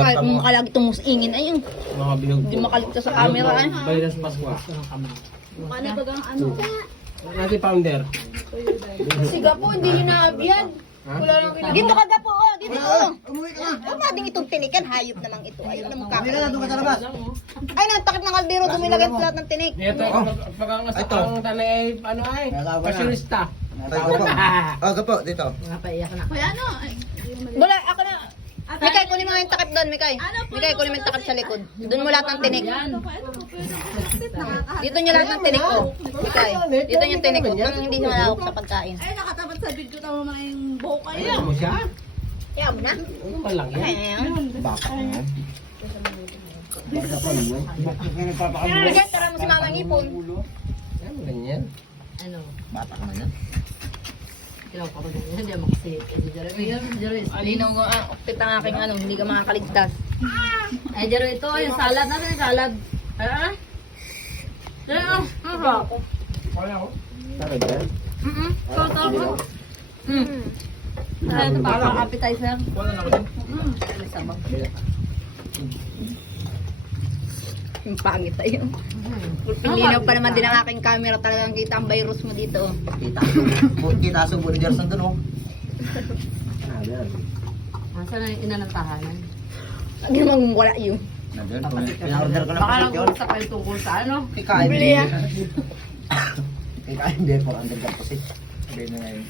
Kahit kung makalag itong musingin, ayun. Mga bilog Hindi makaligtas sa camera ay. Virus Pasqua. Paano ba ang ano? Nati founder. Siga po, hindi nyo naabiyan. Wala nang kinakain. Dito ka po, oh. Dito oh. Umuwi ka na. Huwag natin itong tinikan. Hayop namang ito. Ayun namang Umuwi ka na, doon ka sa labas. Ay, natakip ng kaldero. Dumilagay sa lahat ng tinik. Ito, pagkangas Ito. ang tanay, ano ay, Nalawa na. pasyonista. Tayo ko po. Gapo, dito. Kuya, ano? Dula, ako na. Mikay, kunin mo yung takip doon, Mikay. Mikay, kunin mo yung takip sa likod. Doon mo lahat ng tinik. Dito nyo lahat ng tinik, oh. Mikay, dito yung tinik, oh. Nang hindi malawak sa pagkain. Ay, nakatapat sa video tama mga yung buhok kayo. Ano mo siya? Kaya mo na. Ano man lang yan? Ayan. Baka mo. Baka pa naman. Bakit nga nagpapakabulo? Mikay, tara mo si Mama Ngipon. Ano ganyan? Bata ka na yan. Alinaw mo, optit ang aking ano, hindi ka makakaligtas. Ay, Jero, ito yung salad. Nasaan yung salad? Wala ko. Tara dyan. Ito parang appetizer. Wala na ako din. Yung pangit tayo. Linaw pa naman din ang aking camera. Talagang kita ang virus mo dito. Kita sa Bull Gerson dun, oh. Nasaan na yung ina ng tahanan? Hindi namang wala yun. Nandun, pina-order ko ng Baka lang pasit yun. sa kayo tungkol sa ano? Kikain Bili, din. ah. Kikain din, 400 ka pasit. Sabihin na ngayon.